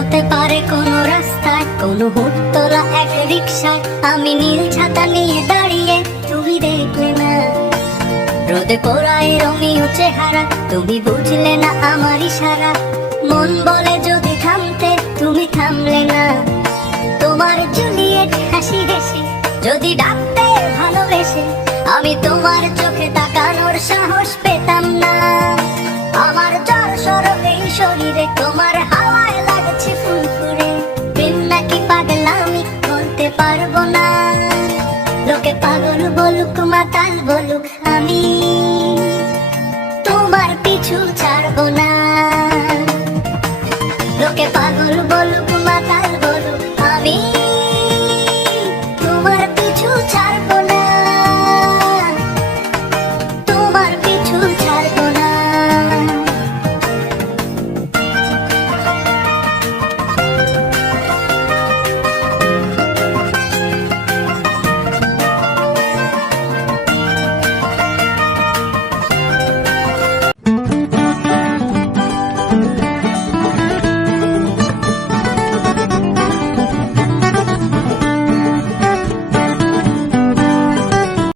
হতে পারে কোনো রাস্তায়, কোনো হুটতোলা এক রিকশায় আমি নীল ছাতা নিয়ে দাঁড়িয়ে, তুমি দেখলে না। রোদে পোড়ায় রোমিও চেহারা, তুমি বুঝলে না আমার ইশারা। মন বলে যদি থামতে, তুমি থামলে না। তোমার জুলিয়েট হাসি হেসে যদি ডাকতে ভালোবেসে, আমি তোমার চোখে তাকানোর সাহস পেতাম না। আমার জ্বর সরো এই শরীরে, তোমার হাওয়ায় লাগছে ফুরফুরে। প্রেম নাকি পাগলামি বলতে পারবো না। লোকে পাগল বলুক মাতাল বলুক, আমি তোমার পিছু ছাড়বো না। লোকে পাগল বলুক মাতাল বলুক, আমি তোমার পিছু ছাড়বো না।